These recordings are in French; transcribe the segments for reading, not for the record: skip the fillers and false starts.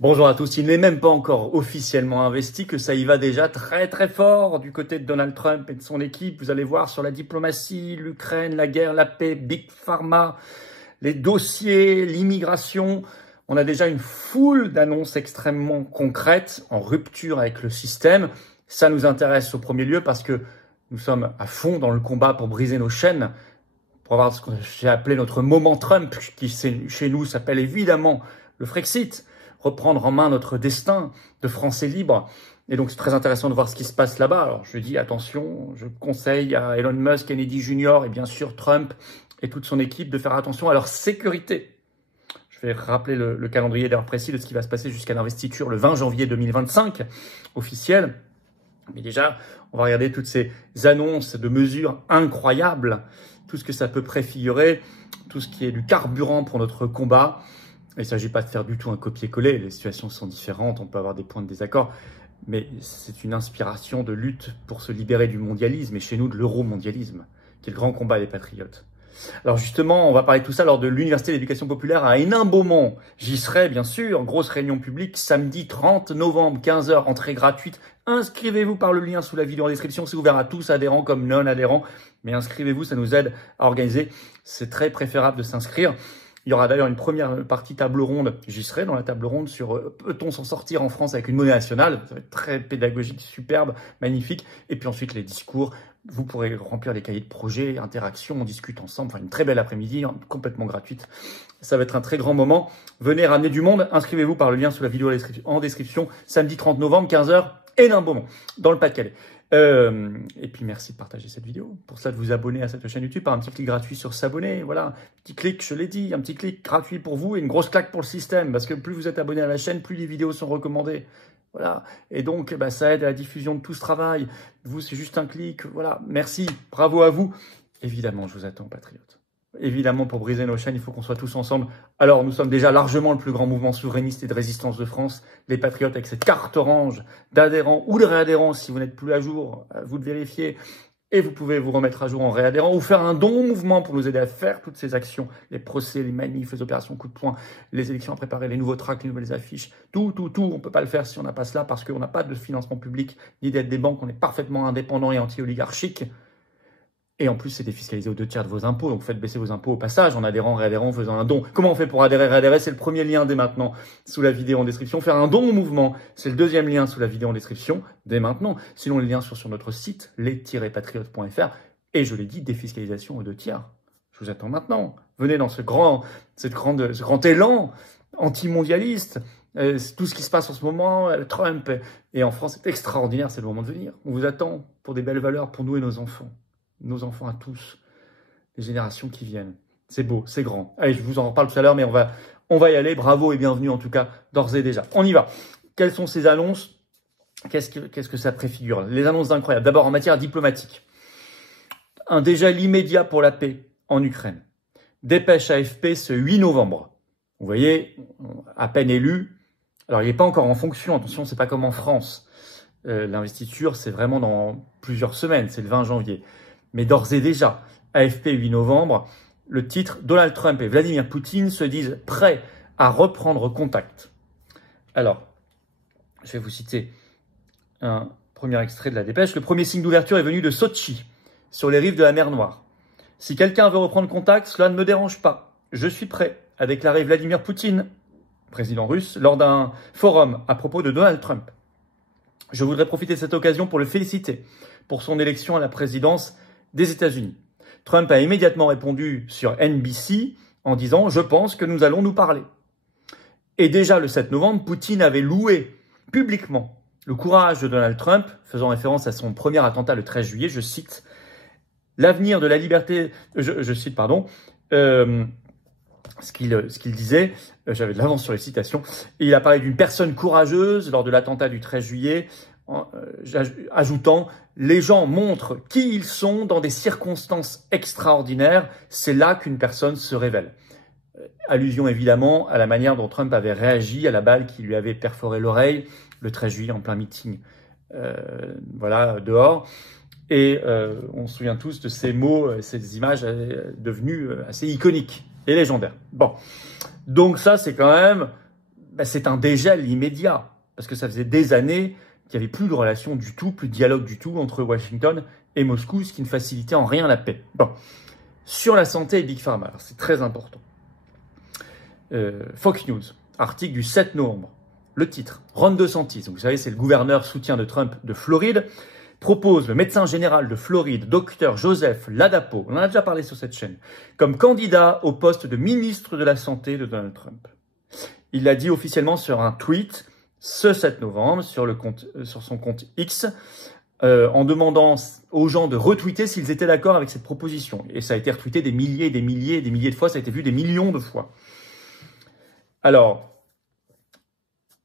Bonjour à tous. Il n'est même pas encore officiellement investi que ça y va déjà très très fort du côté de Donald Trump et de son équipe. Vous allez voir sur la diplomatie, l'Ukraine, la guerre, la paix, Big Pharma, les dossiers, l'immigration. On a déjà une foule d'annonces extrêmement concrètes en rupture avec le système. Ça nous intéresse au premier lieu parce que nous sommes à fond dans le combat pour briser nos chaînes, pour avoir ce que j'ai appelé notre moment Trump, qui chez nous s'appelle évidemment le Frexit. Reprendre en main notre destin de Français libres. Et donc, c'est très intéressant de voir ce qui se passe là-bas. Alors, je dis attention, je conseille à Elon Musk, Kennedy Jr. et bien sûr Trump et toute son équipe de faire attention à leur sécurité. Je vais rappeler le calendrier d'ailleurs précis de ce qui va se passer jusqu'à l'investiture le 20 janvier 2025, officiel. Mais déjà, on va regarder toutes ces annonces de mesures incroyables, tout ce que ça peut préfigurer, tout ce qui est du carburant pour notre combat. Il ne s'agit pas de faire du tout un copier-coller, les situations sont différentes, on peut avoir des points de désaccord, mais c'est une inspiration de lutte pour se libérer du mondialisme et chez nous de l'euro-mondialisme, qui est le grand combat des patriotes. Alors justement, on va parler de tout ça lors de l'Université d'éducation populaire à Hénin-Beaumont. J'y serai bien sûr, grosse réunion publique, samedi 30 novembre, 15 h, entrée gratuite. Inscrivez-vous par le lien sous la vidéo en description, c'est ouvert à tous, adhérents comme non-adhérents, mais inscrivez-vous, ça nous aide à organiser, c'est très préférable de s'inscrire. Il y aura d'ailleurs une première partie table ronde, j'y serai dans la table ronde sur peut-on s'en sortir en France avec une monnaie nationale, ça va être très pédagogique, superbe, magnifique, et puis ensuite les discours, vous pourrez remplir les cahiers de projet, interaction, on discute ensemble, enfin une très belle après-midi, complètement gratuite, ça va être un très grand moment, venez ramener du monde, inscrivez-vous par le lien sous la vidéo en description, samedi 30 novembre, 15 h, Hénin-Beaumont, dans le Pas-de-Calais. Et puis merci de partager cette vidéo. Pour ça, de vous abonner à cette chaîne YouTube par un petit clic gratuit sur s'abonner. Voilà, petit clic, je l'ai dit, un petit clic gratuit pour vous et une grosse claque pour le système. Parce que plus vous êtes abonné à la chaîne, plus les vidéos sont recommandées. Voilà. Et donc, ça aide à la diffusion de tout ce travail. Vous, c'est juste un clic. Voilà. Merci. Bravo à vous. Évidemment, je vous attends, patriotes. Évidemment, pour briser nos chaînes, il faut qu'on soit tous ensemble. Alors, nous sommes déjà largement le plus grand mouvement souverainiste et de résistance de France. Les patriotes, avec cette carte orange d'adhérents ou de réadhérents, si vous n'êtes plus à jour, à vous de vérifier. Et vous pouvez vous remettre à jour en réadhérant ou faire un don au mouvement pour nous aider à faire toutes ces actions. Les procès, les manifs, les opérations coup de poing, les élections à préparer, les nouveaux tracts, les nouvelles affiches. Tout. On ne peut pas le faire si on n'a pas cela parce qu'on n'a pas de financement public ni d'aide des banques. On est parfaitement indépendant et anti-oligarchique. Et en plus, c'est défiscalisé aux 2/3 de vos impôts. Donc, faites baisser vos impôts au passage en adhérant, réadhérant, en faisant un don. Comment on fait pour adhérer, réadhérer? C'est le premier lien dès maintenant sous la vidéo en description. Faire un don au mouvement, c'est le deuxième lien sous la vidéo en description dès maintenant. Sinon, les liens sont sur notre site, les-patriotes.fr. Et je l'ai dit, défiscalisation aux 2/3. Je vous attends maintenant. Venez dans ce grand élan anti-mondialiste. Tout ce qui se passe en ce moment, Trump et en France, c'est extraordinaire. C'est le moment de venir. On vous attend pour des belles valeurs pour nous et nos enfants. Nos enfants à tous, les générations qui viennent. C'est beau, c'est grand. Allez, je vous en reparle tout à l'heure, mais on va y aller. Bravo et bienvenue en tout cas, d'ores et déjà. On y va. Quelles sont ces annonces? Qu'est-ce que ça préfigure? Les annonces incroyables. D'abord en matière diplomatique. Un dégel immédiat pour la paix en Ukraine. Dépêche AFP ce 8 novembre. Vous voyez, à peine élu. Alors, il n'est pas encore en fonction. Attention, c'est pas comme en France. L'investiture, c'est vraiment dans plusieurs semaines. C'est le 20 janvier. Mais d'ores et déjà, AFP 8 novembre, le titre « Donald Trump et Vladimir Poutine se disent prêts à reprendre contact ». Alors, je vais vous citer un premier extrait de la dépêche. Le premier signe d'ouverture est venu de Sotchi, sur les rives de la mer Noire. « Si quelqu'un veut reprendre contact, cela ne me dérange pas. Je suis prêt », a déclaré Vladimir Poutine, président russe, lors d'un forum à propos de Donald Trump. « Je voudrais profiter de cette occasion pour le féliciter pour son élection à la présidence des États-Unis. » Trump a immédiatement répondu sur NBC en disant « Je pense que nous allons nous parler ». Et déjà le 7 novembre, Poutine avait loué publiquement le courage de Donald Trump, faisant référence à son premier attentat le 13 juillet, je cite « L'avenir de la liberté… » je cite, pardon, ce qu'il disait, j'avais de l'avance sur les citations, et il a parlé d'une personne courageuse lors de l'attentat du 13 juillet, ajoutant « Les gens montrent qui ils sont dans des circonstances extraordinaires, c'est là qu'une personne se révèle. » Allusion évidemment à la manière dont Trump avait réagi à la balle qui lui avait perforé l'oreille le 13 juillet en plein meeting, voilà, dehors. Et on se souvient tous de ces mots, ces images devenues assez iconiques et légendaires. Bon, donc ça c'est quand même c'est un dégel immédiat, parce que ça faisait des années qu'il n'y avait plus de relation du tout, plus de dialogue du tout entre Washington et Moscou, ce qui ne facilitait en rien la paix. Bon, sur la santé et Big Pharma, c'est très important. Fox News, article du 7 novembre. Le titre, Ron DeSantis, vous savez, c'est le gouverneur soutien de Trump de Floride, propose le médecin général de Floride, Dr Joseph Ladapo, on en a déjà parlé sur cette chaîne, comme candidat au poste de ministre de la Santé de Donald Trump. Il l'a dit officiellement sur un tweet ce 7 novembre sur son compte X, en demandant aux gens de retweeter s'ils étaient d'accord avec cette proposition. Et ça a été retweeté des milliers de fois, ça a été vu des millions de fois. Alors,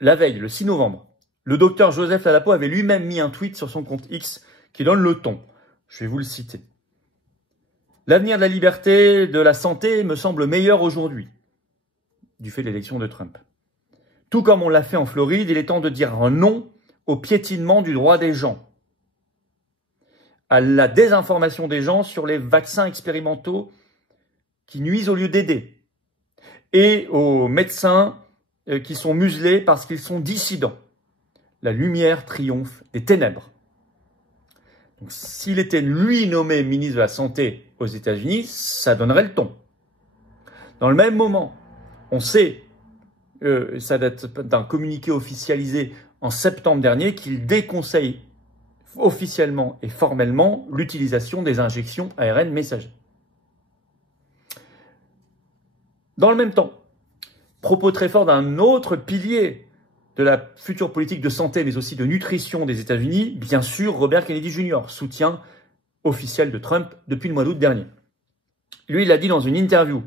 la veille, le 6 novembre, le docteur Joseph Ladapo avait lui-même mis un tweet sur son compte X qui donne le ton. Je vais vous le citer. L'avenir de la liberté, de la santé me semble meilleur aujourd'hui, du fait de l'élection de Trump. Tout comme on l'a fait en Floride, il est temps de dire un non au piétinement du droit des gens, à la désinformation des gens sur les vaccins expérimentaux qui nuisent au lieu d'aider, et aux médecins qui sont muselés parce qu'ils sont dissidents. La lumière triomphe des ténèbres. Donc, s'il était lui nommé ministre de la Santé aux États-Unis, ça donnerait le ton. Dans le même moment, on sait, ça date d'un communiqué officialisé en septembre dernier, qu'il déconseille officiellement et formellement l'utilisation des injections ARN messagers. Dans le même temps, propos très fort d'un autre pilier de la future politique de santé, mais aussi de nutrition des États-Unis, bien sûr, Robert Kennedy Jr., soutien officiel de Trump depuis le mois d'août dernier. Lui, il a dit dans une interview,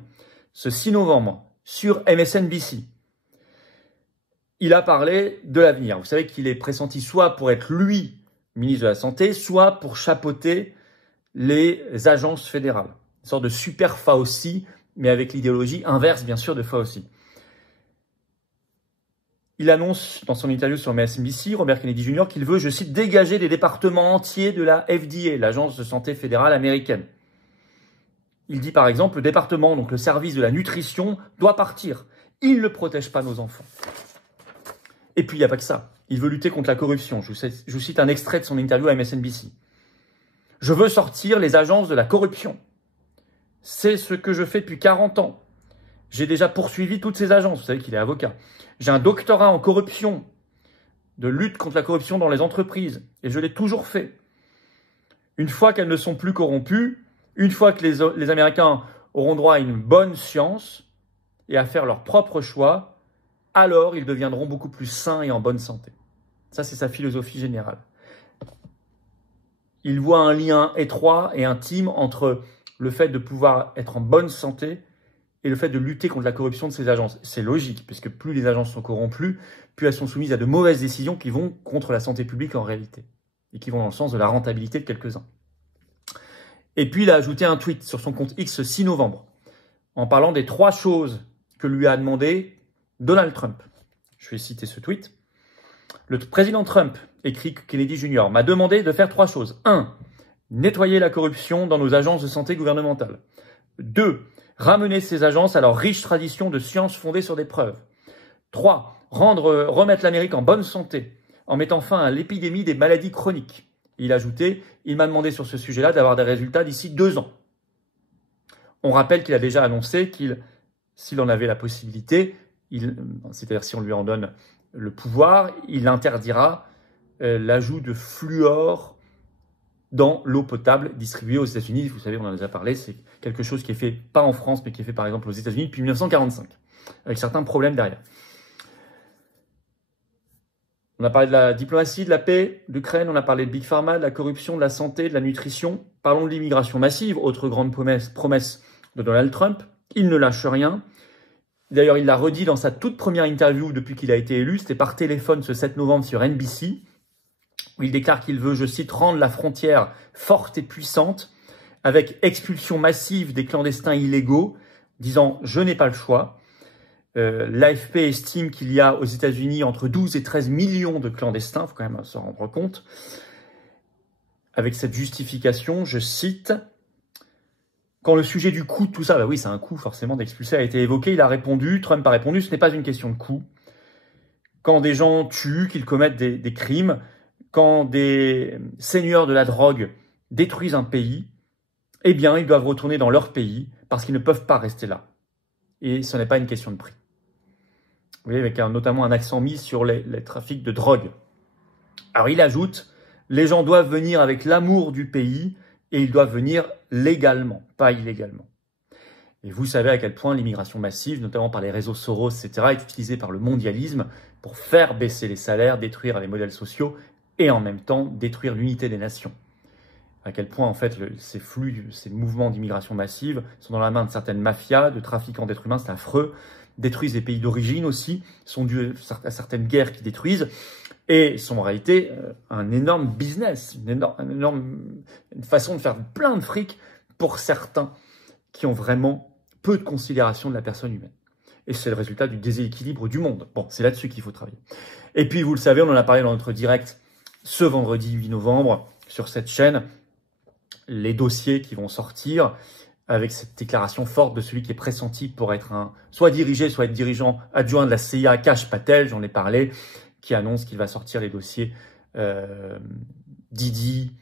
ce 6 novembre, sur MSNBC, il a parlé de l'avenir. Vous savez qu'il est pressenti soit pour être lui, ministre de la Santé, soit pour chapeauter les agences fédérales. Une sorte de super Fauci, mais avec l'idéologie inverse, bien sûr, de Fauci. Il annonce dans son interview sur MSNBC, Robert Kennedy Jr., qu'il veut, je cite, dégager des départements entiers de la FDA, l'Agence de santé fédérale américaine. Il dit par exemple, le département, donc le service de la nutrition, doit partir. Il ne protège pas nos enfants. Et puis, il n'y a pas que ça. Il veut lutter contre la corruption. Je vous cite un extrait de son interview à MSNBC. Je veux sortir les agences de la corruption. C'est ce que je fais depuis 40 ans. J'ai déjà poursuivi toutes ces agences. Vous savez qu'il est avocat. J'ai un doctorat en corruption, de lutte contre la corruption dans les entreprises. Et je l'ai toujours fait. Une fois qu'elles ne sont plus corrompues, une fois que les Américains auront droit à une bonne science et à faire leur propre choix, alors ils deviendront beaucoup plus sains et en bonne santé. Ça, c'est sa philosophie générale. Il voit un lien étroit et intime entre le fait de pouvoir être en bonne santé et le fait de lutter contre la corruption de ces agences. C'est logique, puisque plus les agences sont corrompues, plus elles sont soumises à de mauvaises décisions qui vont contre la santé publique en réalité, et qui vont dans le sens de la rentabilité de quelques-uns. Et puis il a ajouté un tweet sur son compte X 6 novembre, en parlant des 3 choses que lui a demandé Donald Trump. Je vais citer ce tweet. Le président Trump, écrit Kennedy Jr., m'a demandé de faire 3 choses. 1. Nettoyer la corruption dans nos agences de santé gouvernementales. 2. Ramener ces agences à leur riche tradition de science fondée sur des preuves. 3. Remettre l'Amérique en bonne santé, en mettant fin à l'épidémie des maladies chroniques. Il a ajouté, il m'a demandé sur ce sujet-là d'avoir des résultats d'ici 2 ans. On rappelle qu'il a déjà annoncé s'il en avait la possibilité, c'est-à-dire si on lui en donne le pouvoir, il interdira l'ajout de fluor dans l'eau potable distribuée aux États-Unis. Vous savez, on en a déjà parlé, c'est quelque chose qui est fait, pas en France, mais qui est fait par exemple aux États-Unis depuis 1945, avec certains problèmes derrière. On a parlé de la diplomatie, de la paix, d'Ukraine, on a parlé de Big Pharma, de la corruption, de la santé, de la nutrition. Parlons de l'immigration massive, autre grande promesse de Donald Trump. Il ne lâche rien. D'ailleurs, il l'a redit dans sa toute première interview depuis qu'il a été élu, c'était par téléphone ce 7 novembre sur NBC, où il déclare qu'il veut, je cite, rendre la frontière forte et puissante, avec expulsion massive des clandestins illégaux, disant « je n'ai pas le choix ». L'AFP estime qu'il y a aux États-Unis entre 12 et 13 millions de clandestins, il faut quand même s'en rendre compte. Avec cette justification, je cite, « Quand le sujet du coût, tout ça, bah oui, c'est un coût forcément d'expulser, a été évoqué, il a répondu, Trump a répondu, ce n'est pas une question de coût. quand des gens tuent, qu'ils commettent des crimes, quand des seigneurs de la drogue détruisent un pays, eh bien, ils doivent retourner dans leur pays parce qu'ils ne peuvent pas rester là. Et ce n'est pas une question de prix. Vous voyez, avec notamment un accent mis sur les trafics de drogue. Alors, il ajoute, les gens doivent venir avec l'amour du pays et ils doivent venir légalement, pas illégalement. Et vous savez à quel point l'immigration massive, notamment par les réseaux Soros, etc., est utilisée par le mondialisme pour faire baisser les salaires, détruire les modèles sociaux et en même temps détruire l'unité des nations. À quel point, en fait, ces flux, ces mouvements d'immigration massive sont dans la main de certaines mafias, de trafiquants d'êtres humains, c'est affreux, détruisent les pays d'origine aussi, sont dus à certaines guerres qui détruisent, et sont en réalité un énorme business, une façon de faire plein de fric pour certains qui ont vraiment peu de considération de la personne humaine. Et c'est le résultat du déséquilibre du monde. Bon, c'est là-dessus qu'il faut travailler. Et puis, vous le savez, on en a parlé dans notre direct ce vendredi 8 novembre sur cette chaîne, les dossiers qui vont sortir avec cette déclaration forte de celui qui est pressenti pour être soit dirigé, soit être dirigeant adjoint de la CIA, Kash Patel, j'en ai parlé, qui annonce qu'il va sortir les dossiers Didi,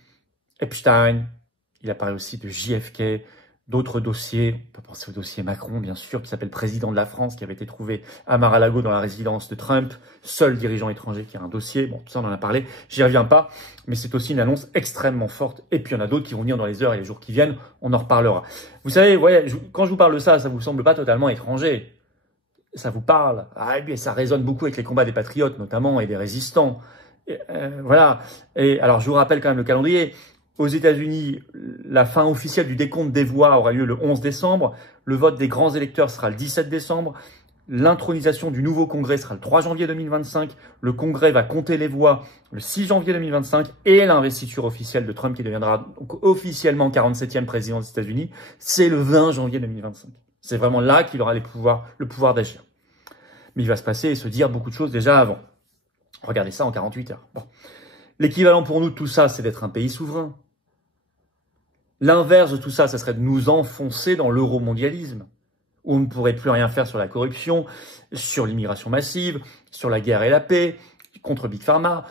Epstein, il apparaît aussi de JFK, d'autres dossiers, on peut penser au dossier Macron, bien sûr, qui s'appelle président de la France, qui avait été trouvé à Mar-a-Lago dans la résidence de Trump, seul dirigeant étranger qui a un dossier. Bon, tout ça, on en a parlé, j'y reviens pas, mais c'est aussi une annonce extrêmement forte. Et puis, il y en a d'autres qui vont venir dans les heures et les jours qui viennent, on en reparlera. Vous savez, ouais, quand je vous parle de ça, ça vous semble pas totalement étranger. Ça vous parle. Ah, et bien, ça résonne beaucoup avec les combats des patriotes, notamment, et des résistants. Et, voilà. Et alors, je vous rappelle quand même le calendrier. Aux États-Unis, la fin officielle du décompte des voix aura lieu le 11 décembre. Le vote des grands électeurs sera le 17 décembre. L'intronisation du nouveau Congrès sera le 3 janvier 2025. Le Congrès va compter les voix le 6 janvier 2025. Et l'investiture officielle de Trump, qui deviendra donc officiellement 47e président des États-Unis, c'est le 20 janvier 2025. C'est vraiment là qu'il aura le pouvoir d'agir. Mais il va se passer et se dire beaucoup de choses déjà avant. Regardez ça en 48 heures. Bon. L'équivalent pour nous de tout ça, c'est d'être un pays souverain. L'inverse de tout ça, ça serait de nous enfoncer dans l'euromondialisme, où on ne pourrait plus rien faire sur la corruption, sur l'immigration massive, sur la guerre et la paix, contre Big Pharma,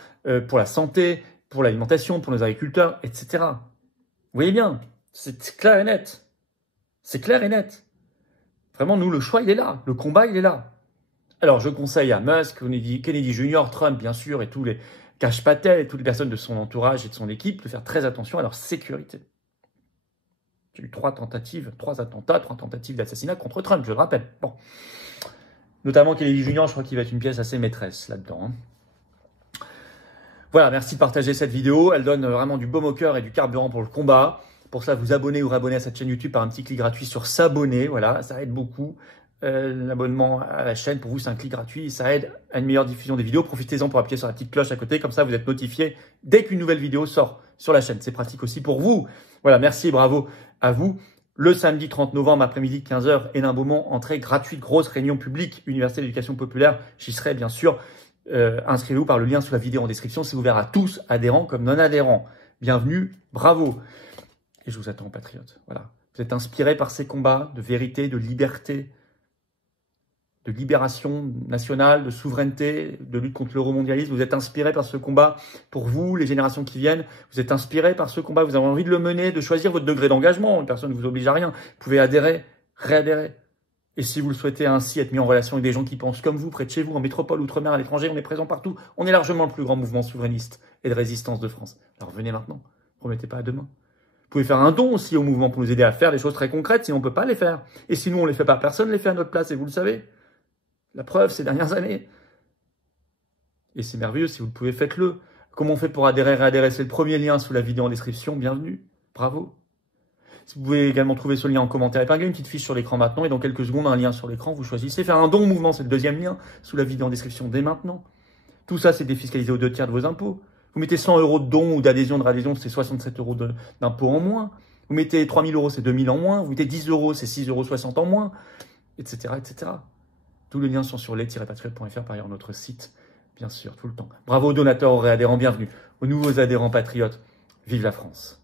pour la santé, pour l'alimentation, pour nos agriculteurs, etc. Vous voyez bien, c'est clair et net. C'est clair et net. Vraiment, nous, le choix, il est là. Le combat, il est là. Alors, je conseille à Musk, Kennedy Jr., Trump, bien sûr, et tous les Kash Patel et toutes les personnes de son entourage et de son équipe de faire très attention à leur sécurité. Il y a eu 3 tentatives d'assassinat contre Trump, je le rappelle. Bon. Notamment Kennedy Jr., je crois qu'il va être une pièce assez maîtresse là-dedans. Voilà, merci de partager cette vidéo. Elle donne vraiment du baume au cœur et du carburant pour le combat. Pour ça, vous abonnez ou réabonnez à cette chaîne YouTube par un petit clic gratuit sur s'abonner. Voilà, ça aide beaucoup. L'abonnement à la chaîne, pour vous, c'est un clic gratuit. Ça aide à une meilleure diffusion des vidéos. Profitez-en pour appuyer sur la petite cloche à côté. Comme ça, vous êtes notifié dès qu'une nouvelle vidéo sort sur la chaîne. C'est pratique aussi pour vous. Voilà, merci et bravo à vous. Le samedi 30 novembre, après-midi, 15h, Hénin-Beaumont, entrée gratuite, grosse réunion publique, Université d'éducation populaire. J'y serai, bien sûr. Inscrivez-vous par le lien sous la vidéo en description. C'est ouvert à tous, adhérents comme non-adhérents. Bienvenue, bravo. Et je vous attends, patriotes. Voilà. Vous êtes inspirés par ces combats de vérité, de liberté, de libération nationale, de souveraineté, de lutte contre l'euromondialisme. Vous êtes inspirés par ce combat pour vous, les générations qui viennent. Vous êtes inspirés par ce combat. Vous avez envie de le mener, de choisir votre degré d'engagement. Personne ne vous oblige à rien. Vous pouvez adhérer, réadhérer. Et si vous le souhaitez ainsi, être mis en relation avec des gens qui pensent comme vous, près de chez vous, en métropole, outre-mer, à l'étranger, on est présent partout. On est largement le plus grand mouvement souverainiste et de résistance de France. Alors venez maintenant. Promettez pas à demain. Vous pouvez faire un don aussi au mouvement pour nous aider à faire des choses très concrètes, sinon on ne peut pas les faire. Et si nous, on ne les fait pas, personne ne les fait à notre place, et vous le savez. La preuve, ces dernières années. Et c'est merveilleux, si vous le pouvez, faites-le. Comment on fait pour adhérer, réadhérer? C'est le premier lien sous la vidéo en description. Bienvenue. Bravo. Vous pouvez également trouver ce lien en commentaire épinglé, une petite fiche sur l'écran maintenant, et dans quelques secondes, un lien sur l'écran. Vous choisissez faire un don au mouvement, c'est le deuxième lien sous la vidéo en description dès maintenant. Tout ça, c'est défiscalisé aux 2 tiers de vos impôts. Vous mettez 100 € de don ou d'adhésion, de réadhésion, c'est 67 € d'impôts en moins. Vous mettez 3000 €, c'est 2000 en moins. Vous mettez 10 €, c'est 6,60 € en moins, etc., etc. Tous les liens sont sur les-patriotes.fr, par ailleurs, notre site, bien sûr, tout le temps. Bravo aux donateurs, aux réadhérents, bienvenue. Aux nouveaux adhérents patriotes, vive la France.